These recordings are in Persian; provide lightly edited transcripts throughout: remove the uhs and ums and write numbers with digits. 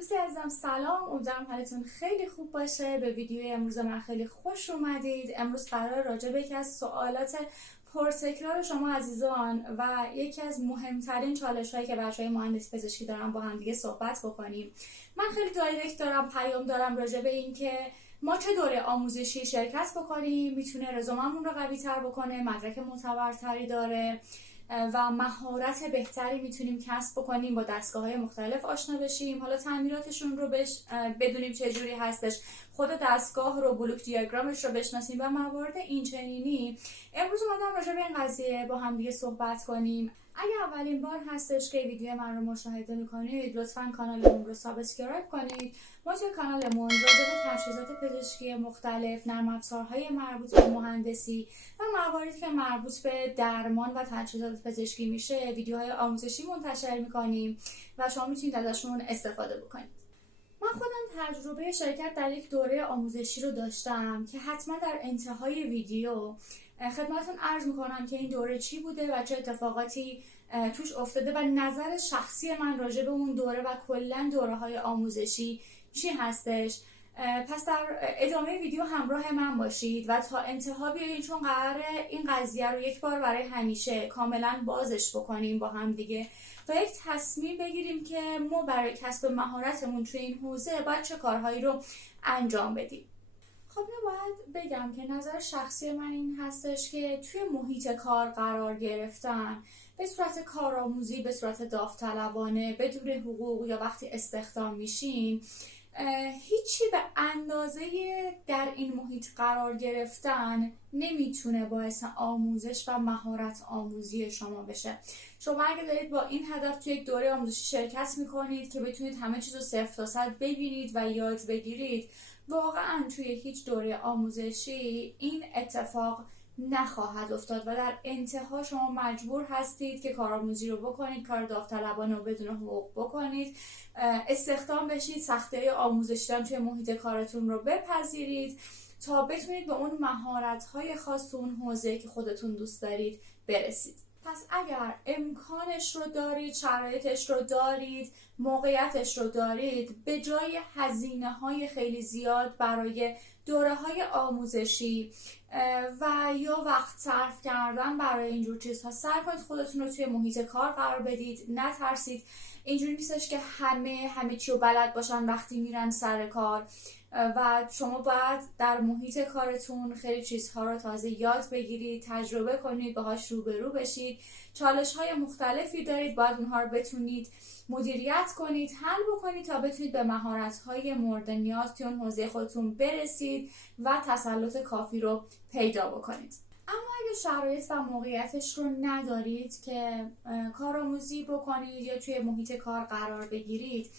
دوستی عزیزم سلام، امیدوارم حالتون خیلی خوب باشه. به ویدیو امروز من خیلی خوش اومدید. امروز قرار راجع به یکی از سوالات پرتکرار شما عزیزان و یکی از مهمترین چالش هایی که بچهای مهندسی پزشکی دارن با هم دیگه صحبت بکنیم. من خیلی دایرکت دارم پیام دارم راجع به این که ما چه دوره آموزشی شرکت بکنیم میتونه رزوممون رو قوی تر بکنه، مدرک معتبرتری داره و مهارت بهتری میتونیم کسب بکنیم، با دستگاه‌های مختلف آشنا بشیم، حالا تعمیراتشون رو بدونیم چه جوری هستش، خود دستگاه رو، بلوک دیاگرامش رو بشناسیم و موارد اینچنینی. امروز اومدم راجع به این قضیه با هم دیگه صحبت کنیم. اگه اولین بار هستش که ویدیو من رو مشاهده میکنید لطفاً کانالمون رو سابسکرایب کنید. ما توی کانالمون راجع به تجهیزات پزشکی مختلف، نرم افزارهای مربوط به مهندسی و مواردی که مربوط به درمان و تجهیزات پزشکی میشه ویدیوهای آموزشی منتشر میکنیم و شما میتونید ازشون استفاده بکنید. من خودم تجربه شرکت در یک دوره آموزشی رو داشتم که حتما در انتهای ویدیو خدمتتون عرض میکنم که این دوره چی بوده و چه اتفاقاتی توش افتاده و نظر شخصی من راجع به اون دوره و کلا دوره‌های آموزشی چی هستش. پس در ادامه ویدیو همراه من باشید و تا انتها بیایید، چون قراره این قضیه رو یک بار برای همیشه کاملا بازش بکنیم با هم دیگه و یک تصمیم بگیریم که ما برای کسب مهارتمون توی این حوزه باید چه کارهایی رو انجام بدیم. خب باید بگم که نظر شخصی من این هستش که توی محیط کار قرار گرفتن به صورت کارآموزی، به صورت داوطلبانه، بدون حقوق یا وقتی استخدام میشین، هیچی به اندازه در این محیط قرار گرفتن نمیتونه باعث آموزش و مهارت آموزی شما بشه. شما اگه دارید با این هدف توی یک دوره آموزشی شرکت میکنید که بتونید همه چیز رو 0 تا 100 ببینید و یاد بگیرید، واقعا توی هیچ دوره آموزشی این اتفاق نخواهد افتاد و در انتها شما مجبور هستید که کارآموزی رو بکنید، کار داوطلبانه رو بدون حقوق بکنید، استخدام بشید، سختی‌های آموزشی دادن توی محیط کارتون رو بپذیرید تا بتونید به اون مهارت‌های خاص اون حوزه که خودتون دوست دارید برسید. پس اگر امکانش رو دارید، شرایطش رو دارید، موقعیتش رو دارید، به جای هزینه‌های خیلی زیاد برای دوره‌های آموزشی و یا وقت صرف کردن برای اینجور چیزها، سعی کنید خودتون رو توی محیط کار قرار بدید. نترسید، اینجوری نیستش که همه چی رو بلد باشن وقتی میرن سر کار و شما باید در محیط کارتون خیلی چیزها رو تازه یاد بگیرید، تجربه کنید، باهاش روبرو بشید. چالش‌های مختلفی دارید، باید اونها رو بتونید مدیریت کنید، حل بکنید تا بتونید به مهارت‌های مورد نیاز توی اون حوزه خودتون برسید و تسلط کافی رو پیدا بکنید. اما اگه شرایط و موقعیتش رو ندارید که کارآموزی بکنید یا توی محیط کار قرار بگیرید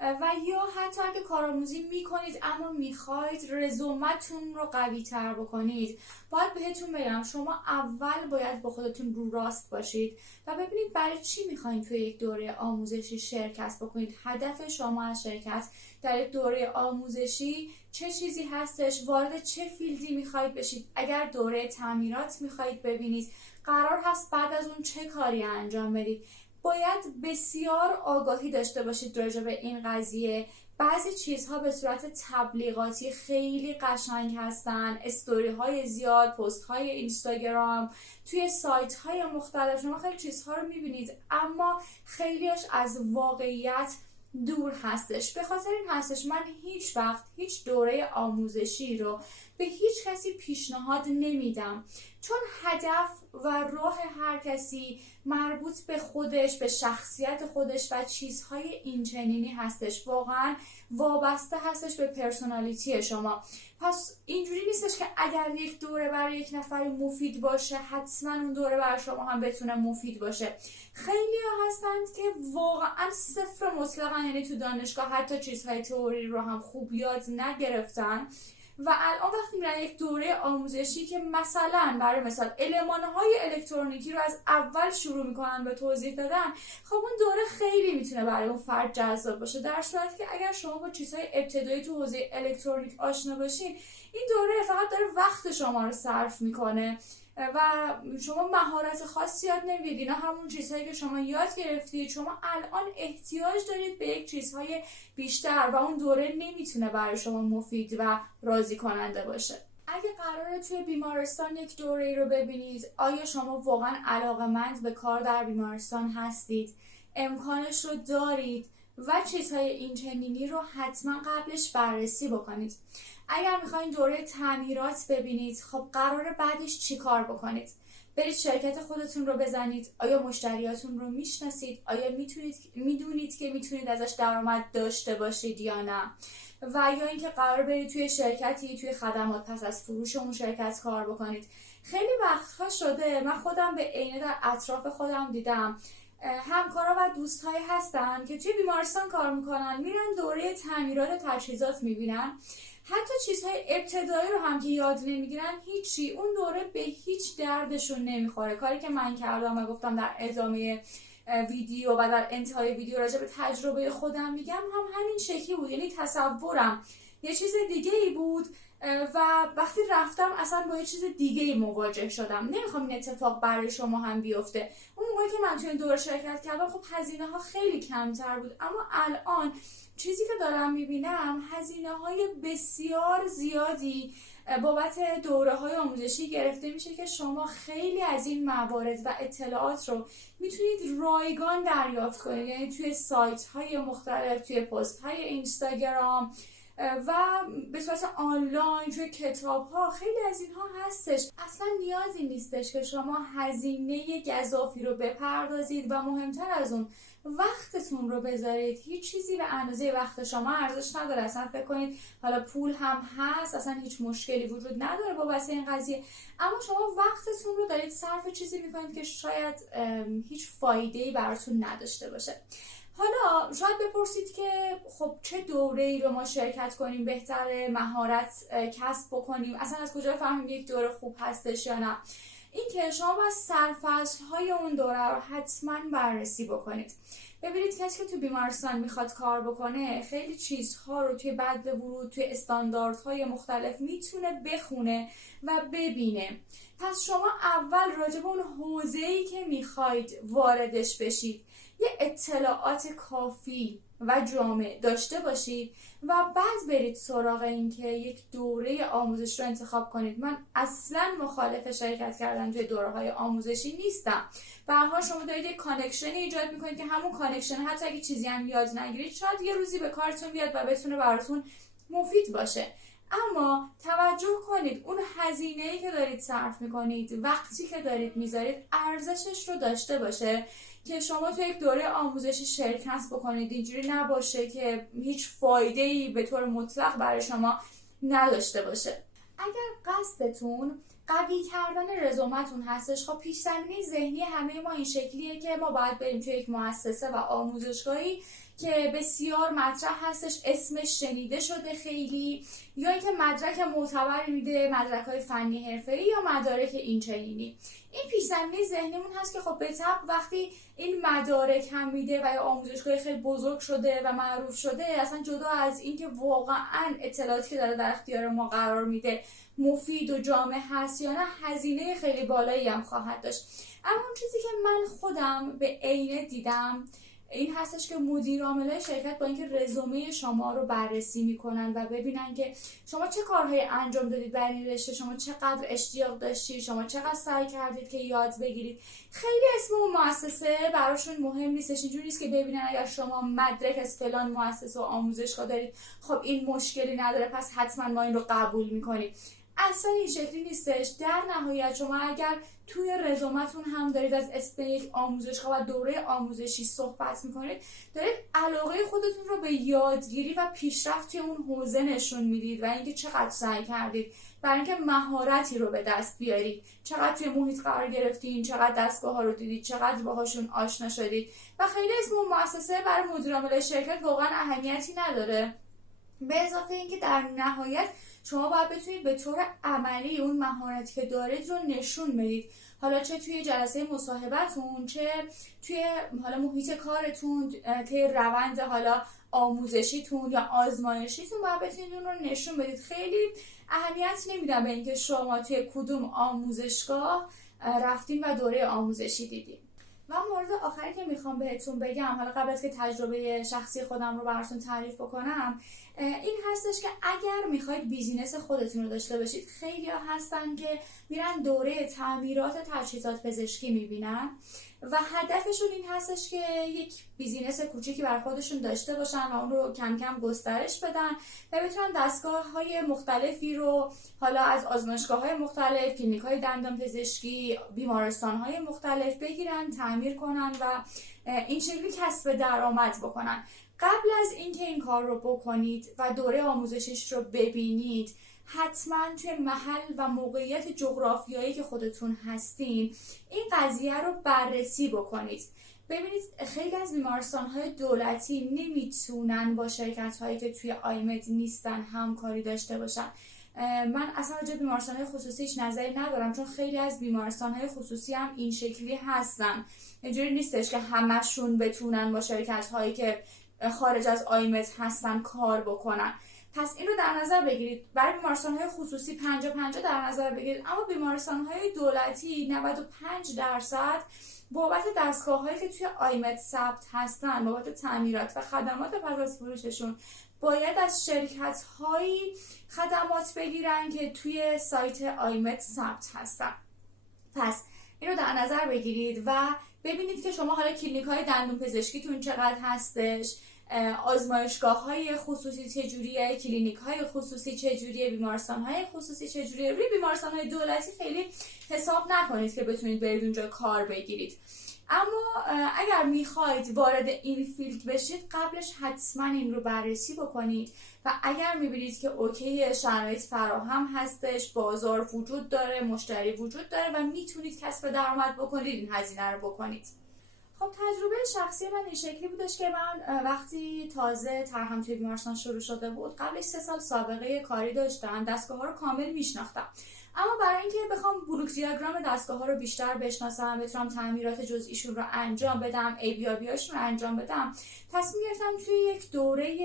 و یا حتی اگه کارآموزی میکنید اما میخواید رزومتون رو قوی تر بکنید، باید بهتون بگم شما اول باید با خودتون رو راست باشید و ببینید برای چی میخواید توی یک دوره آموزشی شرکت بکنید. هدف شما از شرکت در یک دوره آموزشی چه چیزی هستش؟ وارد چه فیلدی میخواید بشید؟ اگر دوره تعمیرات میخواید ببینید، قرار هست بعد از اون چه کاری انجام بدید؟ باید بسیار آگاهی داشته باشید راجع به این قضیه. بعضی چیزها به صورت تبلیغاتی خیلی قشنگ هستن، استوری های زیاد، پست های اینستاگرام، توی سایت های مختلف شما خیلی چیزها رو میبینید اما خیلیش از واقعیت دور هستش. به خاطر این هستش من هیچ وقت هیچ دوره آموزشی رو به هیچ کسی پیشنهاد نمیدم، چون هدف و راه هر کسی مربوط به خودش، به شخصیت خودش و چیزهای اینچنینی هستش. واقعا وابسته هستش به پرسونالیتی شما. پس اینجوری نیستش که اگر یک دوره برای یک نفری مفید باشه حتما اون دوره برای شما هم بتونه مفید باشه. خیلی ها هستند که واقعا صفر مطلقا، یعنی تو دانشگاه حتی چیزهای تئوری رو هم خوب یاد نگرفتن و الان وقتی میرن یک دوره آموزشی که مثلا برای مثال المانهای الکترونیکی رو از اول شروع میکنن به توضیح دادن، خب اون دوره خیلی میتونه برای اون فرد جذاب باشه، در صورتی که اگر شما با چیزهای ابتدایی تو حوزه الکترونیک آشنا باشین، این دوره فقط داره وقت شما رو صرف میکنه و شما مهارت خاصی یاد نمیگیرید. اینا همون چیزهایی که شما یاد گرفتید. شما الان احتیاج دارید به یک چیزهای بیشتر و اون دوره نمیتونه برای شما مفید و راضی کننده باشه. اگه قراره توی بیمارستان یک دوره‌ای رو ببینید، آیا شما واقعا علاقه‌مند به کار در بیمارستان هستید؟ امکانش رو دارید؟ و چیزهای اینچنینی رو حتما قبلش بررسی بکنید. اگر میخواین دوره تعمیرات ببینید، خب قراره بعدش چی کار بکنید؟ برید شرکت خودتون رو بزنید. آیا مشتریاتون رو میشناسید؟ آیا میدونید که میتونید ازش درآمد داشته باشید یا نه؟ و یا اینکه قرار برید توی شرکتی توی خدمات پس از فروش اون شرکت کار بکنید. خیلی وقتها شده من خودم به عینه در اطراف خودم دیدم همکارا و دوستایی هستن که توی بیمارستان کار میکنن، میرن دوره تعمیرات و تجهیزات میبینن، حتی چیزهای ابتدایی رو هم که یاد نمیگیرن، هیچی، اون دوره به هیچ دردشون نمیخوره. کاری که من کردم و گفتم در ادامه ویدیو و در انتهای ویدیو راجع به تجربه خودم میگم، هم همین شکلی بود. یعنی تصورم یه چیز دیگه ای بود و وقتی رفتم اصلا با یه چیز دیگه ای مواجه شدم. نمیخوام این اتفاق برای شما هم بیفته. اون موقعی که من توی این دوره شرکت کردم خب هزینه ها خیلی کمتر بود، اما الان چیزی که دارم میبینم هزینه های بسیار زیادی بابت دوره های آموزشی گرفته میشه که شما خیلی از این موارد و اطلاعات رو میتونید رایگان دریافت کنید. یعنی توی سایت های مختلف، توی پست های اینستاگرام و به صورت آنلاین، توی کتاب ها، خیلی از اینها هستش. اصلا نیازی نیستش که شما هزینه گزافی رو بپردازید و مهمتر از اون وقتتون رو بذارید. هیچ چیزی به اندازه وقت شما ارزش نداره. اصلا فکر کنید حالا پول هم هست، اصلا هیچ مشکلی وجود نداره بابت این قضیه، اما شما وقتتون رو دارید صرف چیزی میکنید که شاید هیچ فایده‌ای براتون نداشته باشه. حالا شاید بپرسید که خب چه دوره‌ای رو ما شرکت کنیم بهتره مهارت کسب بکنیم؟ اصلا از کجا فهمیم یک دوره خوب هستش یا نه؟ این که شما باید سرفصل‌های اون دوره رو حتما بررسی بکنید. ببینید کسی که تو بیمارستان میخواد کار بکنه خیلی چیزها رو توی بعد ورود، توی استانداردهای مختلف میتونه بخونه و ببینه. پس شما اول راجع به اون حوزه‌ای که میخواید واردش بشید یه اطلاعات کافی و جامع داشته باشید و بعد برید سراغ این که یک دوره آموزش رو انتخاب کنید. من اصلا مخالف شرکت کردن توی دوره‌های آموزشی نیستم. به هر حال شما دارید یک کانکشن ایجاد میکنید که همون کانکشن حتی اگه چیزی هم یاد نگیرید شاید یه روزی به کارتون بیاد و بتونه براتون مفید باشه. اما توجه کنید اون هزینه‌ای که دارید صرف میکنید، وقتی که دارید میذارید، ارزشش رو داشته باشه که شما تو یک دوره آموزشی شرکت بکنید. اینجوری نباشه که هیچ فایده‌ای به طور مطلق برای شما نداشته باشه. اگر قصدتون قوی کردن رزومتون هستش، خب پیش زمینه ذهنی همه ما این شکلیه که ما باید بریم توی یک مؤسسه و آموزشگاهی که بسیار مطرح هستش، اسمش شنیده شده خیلی، یا اینکه مدرک معتبری میده، مدرک‌های فنی حرفه‌ای یا مدارک اینچنینی. این پیش زمینه ذهنیمون هست که خب به طبع وقتی این مدارک هم میده و یا آموزشگاه خیلی بزرگ شده و معروف شده، اصلا جدا از اینکه واقعا اطلاعاتی که داره در اختیار ما قرار میده مفید و جامع هست یا نه، هزینه خیلی بالایی هم خواهد داشت. اما اون چیزی که من خودم به عینه دیدم این هستش که مدیر عاملای شرکت با اینکه رزومه شما رو بررسی میکنن و ببینن که شما چه کارهایی انجام دادید برای این رشته، شما چقدر اشتیاق داشتید، شما چقدر سعی کردید که یاد بگیرید، خیلی اسم اون مؤسسه براشون مهم نیستش. اینجوری نیست که ببینن اگر شما مدرک از فلان مؤسسه و آموزشگاه دارید خب این مشکلی نداره پس حتما ما این رو قبول میکنیم. اصلا این شکلی نیستش. در نهایت شما اگر توی رزومتون هم دارید از اسم یک آموزشگاه و دوره آموزشی صحبت میکنید، دارید علاقه خودتون رو به یادگیری و پیشرفت توی اون حوزه نشون میدید و اینکه چقدر سعی کردید برای اینکه مهارتی رو به دست بیارید، چقدر توی محیط قرار گرفتین، چقدر دستگاه ها رو دیدید، چقدر باهاشون آشنا شدید. و خیلی اسم اون مؤسسه برای مدیر عامل شرکت واقعا اهمیتی نداره، به اضافه اینکه در نهایت شما باید بتونید به طور عملی اون مهارتی که دارید رو نشون بدید، حالا چه توی جلسه مصاحبهتون، چه توی حالا محیط کارتون، توی روند حالا آموزشیتون یا آزمایشیتون باید بتونید اون رو نشون بدید. خیلی اهمیت نمیدم به اینکه شما توی کدوم آموزشگاه رفتین و دوره آموزشی دیدین. و مورد آخری که میخوام بهتون بگم، حالا قبل از که تجربه شخصی خودم رو براتون تعریف بکنم، این هستش که اگر میخواید بیزینس خودتون رو داشته باشید، خیلی ها هستن که میرن دوره تعمیرات تجهیزات پزشکی میبینن و هدفشون این هستش که یک بیزینس کوچیکی بر خودشون داشته باشن و اون رو کم کم گسترش بدن و بتونن دستگاه‌های مختلفی رو حالا از آزمایشگاه‌های مختلف، کلینیک‌های دندان پزشکی، بیمارستان‌های مختلف بگیرن، تعمیر کنن و این شکلی کسب درآمد بکنن. قبل از اینکه این کار رو بکنید و دوره آموزشیش رو ببینید، حتما توی محل و موقعیت جغرافیایی که خودتون هستین این قضیه رو بررسی بکنید. ببینید خیلی از بیمارستان‌های دولتی نمیتونن با شرکت‌هایی که توی آیمد نیستن همکاری داشته باشن. من اصلا راجع به بیمارستان‌های خصوصی هیچ نظری ندارم، چون خیلی از بیمارستان‌های خصوصی هم این شکلی هستن. اینجوری نیستش که همشون بتونن با شرکت‌هایی که خارج از آیمد هستن کار بکنن. پس این رو در نظر بگیرید. برای بیمارستان‌های خصوصی 50-50 در نظر بگیرید، اما بیمارستان‌های دولتی 95% بابت دستگاه‌هایی که توی آیمد ثبت هستن، بابت تعمیرات و خدمات پس از فروششون باید از شرکت‌هایی خدمات بگیرن که توی سایت آیمد ثبت هستن. پس این رو در نظر بگیرید و ببینید که شما حالا کلینیک‌های دندون پزشکیتون چقدر هستش، آزمایشگاه‌های خصوصی چجوریه، کلینیک‌های خصوصی چجوریه، بیمارستان‌های خصوصی چجوریه. روی بیمارستان‌های دولتی خیلی حساب نکنید که بتونید برید اونجا کار بگیرید. اما اگر میخواید وارد این فیلد بشید، قبلش حتما این رو بررسی بکنید و اگر میبینید که اوکی، شرایط فراهم هستش، بازار وجود داره، مشتری وجود داره و میتونید کسب درآمد بکنید، این هزینه رو بکنید. خب تجربه شخصی من این شکلی بودش که من وقتی تازه طرحم توی بیمارستان شروع شده بود، قبلش 3 سال سابقه کاری داشتم، دستگاه ها رو کامل میشناختم. اما برای اینکه بخوام بلوک دیاگرام دستگاه ها رو بیشتر بشناسم، بتونم تعمیرات جزئیشون رو انجام بدم، ABRB‌هاشون رو انجام بدم، تصمیم گرفتم توی یک دوره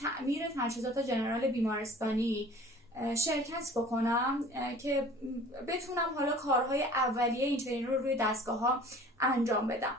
تعمیر تجهیزات جنرال بیمارستانی شرکت بکنم که بتونم حالا کارهای اولیه این رو روی دستگاه ها انجام بدم.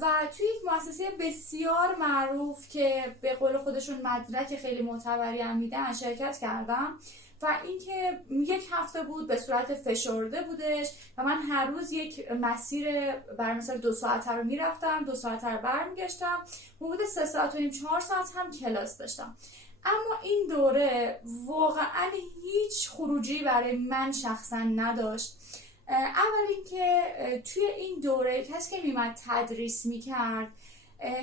و توی یک مؤسسه بسیار معروف که به قول خودشون مدرک خیلی معتبری هم میدن شرکت کردم و اینکه 1 هفته بود، به صورت فشرده بودش و من هر روز یک مسیر برای مثلا 2 ساعته رو میرفتم، 2 ساعته رو برمیگشتم، حدود 3 ساعت و نیم 4 ساعت هم کلاس داشتم. اما این دوره واقعا هیچ خروجی برای من شخصا نداشت. اول اینکه توی این دوره کسی که میمد تدریس میکرد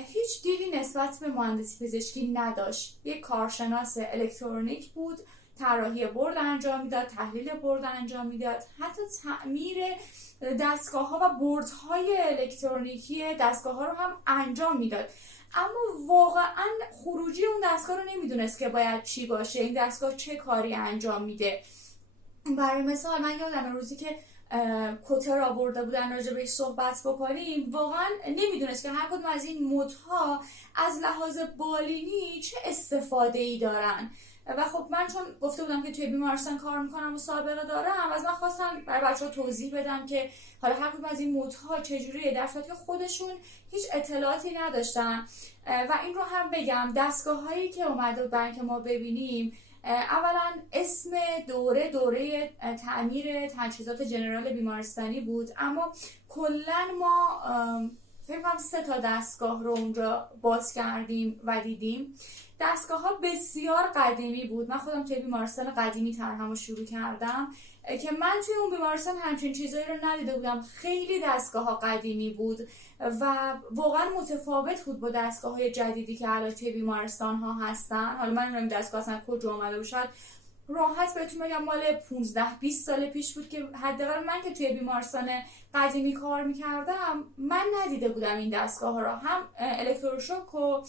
هیچ دیدی نسبت به مهندسی پزشکی نداشت. یک کارشناس الکترونیک بود، طراحی برد انجام میداد، تحلیل برد انجام میداد، حتی تعمیر دستگاه ها و بردهای الکترونیکی دستگاه ها رو هم انجام میداد. اما واقعا خروجی اون دستگاه رو نمیدونست که باید چی باشه، این دستگاه چه کاری انجام میده. برای مثال من یادم روزی که کوتر آورده بودن راجع بهش صحبت بکنیم، واقعا نمیدونست که هر کدوم از این مدها از لحاظ بالینی چه استفاده ای دارن. و خب من چون گفته بودم که توی بیمارستان کار میکنم و سابقه دارم، از من خواستم برای بچه‌ها توضیح بدم که حالا هر کدوم از این مدها چجوریه، در صورتی که خودشون هیچ اطلاعاتی نداشتن. و این رو هم بگم، دستگاه هایی که اومده برای که ما ببینیم، اولا اسم دوره تعمیر تجهیزات جنرال بیمارستانی بود، اما کلا ما فکر کنم 3 تا دستگاه رو اونجا باز کردیم و دیدیم. دستگاه ها بسیار قدیمی بود. من خودم توی بیمارستان قدیمی طرحم رو شروع کردم که من توی اون بیمارستان همچین چیزایی رو ندیده بودم. خیلی دستگاه ها قدیمی بود و واقعا متفاوت بود با دستگاه های جدیدی که الان توی بیمارستان ها هستن. حالا من نمیدونم دستگاه اصلا کجا اومده بود، شاید راحت بهتون بگم مال 15-20 سال پیش بود که حداقل من که توی بیمارستان قدیمی کار میکردم من ندیده بودم این دستگاه ها رو. هم الکتروشوک و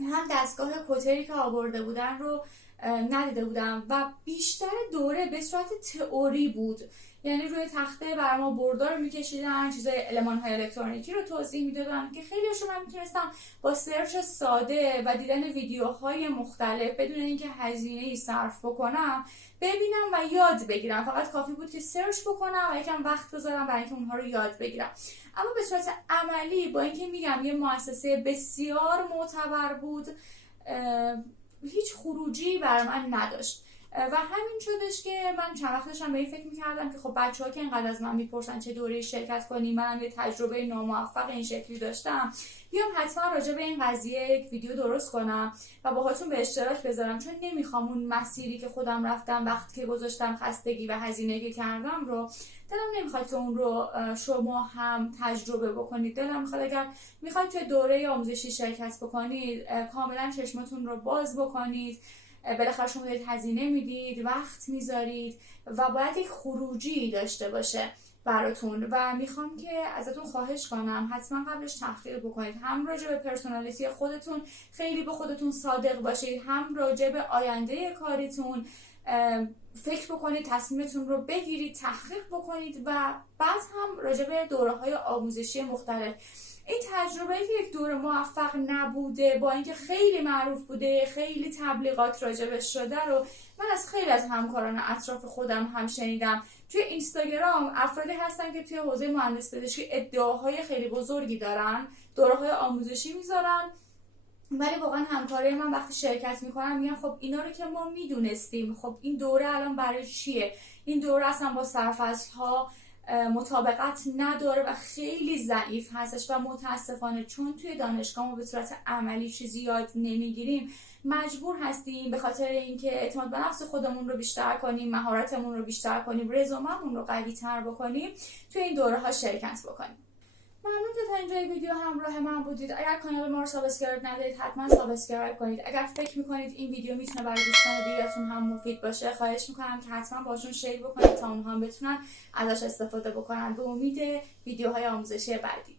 هم دستگاه کوتری که آورده بودن رو ندیده بودم و بیشتر دوره به صورت تئوری بود. یعنی روی تخته برای ما بردار رو میکشیدن، چیزای المان‌های الکترونیکی رو توضیح میدادن که خیلی‌هاشو من میتونستم با سرچ ساده و دیدن ویدیوهای مختلف بدون اینکه هزینه‌ای صرف بکنم ببینم و یاد بگیرم. فقط کافی بود که سرچ بکنم و یکم وقت بذارم برای اینکه اونها رو یاد بگیرم. اما به صورت عملی با اینکه میگم یه مؤسسه بسیار معتبر بود، هیچ خروجی برای من نداشت و همین شدش که من چند وقت داشتم به این فکر میکردم که خب بچه‌ها که اینقدر از من میپرسن چه دوره‌ای شرکت کنیم، منم یه تجربه ناموفق این شکلی داشتم، بیام حتما راجع به این قضیه یک ویدیو درست کنم و باهاتون به اشتراک بذارم، چون نمیخوام اون مسیری که خودم رفتم وقتی که گذاشتم خستگی و هزینه‌ای که کردم رو، دلم نمیخواد که اون رو شما هم تجربه بکنید. دلم میخواد اگر میخواید توی دوره آموزشی شرکت بکنید کاملا چشماتون رو باز بکنید. بالاخره شما دارید هزینه میدید، وقت میذارید و باید یک خروجی داشته باشه براتون و میخوام که ازتون خواهش کنم حتما قبلش تحقیق بکنید، هم راجع به پرسونالیتی خودتون خیلی به خودتون صادق باشید، هم راجع به آینده کاریتون فکر بکنید، تصمیمتون رو بگیرید، تحقیق بکنید و بعد هم راجع به دوره‌های آموزشی مختلف. این تجربه که یک دوره موفق نبوده با اینکه خیلی معروف بوده، خیلی تبلیغات راجبش شده رو من از خیلی از همکاران اطراف خودم هم شنیدم. توی اینستاگرام افرادی هستن که توی حوزه مهندسی پزشکی ادعاهای خیلی بزرگی دارن، دوره‌های آموزشی میذارن، ولی واقعا همکارای من وقتی شرکت میکنن میگن خب اینا رو که ما میدونستیم، خب این دوره الان برای چیه؟ این دوره اصلا با سرفصل‌ها مطابقت نداره و خیلی ضعیف هستش و متاسفانه چون توی دانشگاه ما به صورت عملی چیزی یاد نمیگیریم مجبور هستیم به خاطر اینکه اعتماد به نفس خودمون رو بیشتر کنیم، مهارتمون رو بیشتر کنیم، رزوممون رو قوی تر بکنیم، توی این دوره ها شرکت بکنیم. ممنون که تا اینجای ویدیو همراه من بودید. اگر کانال ما رو سابسکرایب ندارید حتما سابسکرایب کنید. اگر فکر میکنید این ویدیو میتونه برای دوستان دیگه‌تون هم مفید باشه خواهش میکنم که حتما باشون شیر بکنید تا اونها هم بتونن ازش استفاده بکنن. به امید ویدیوهای آموزشی بعدی.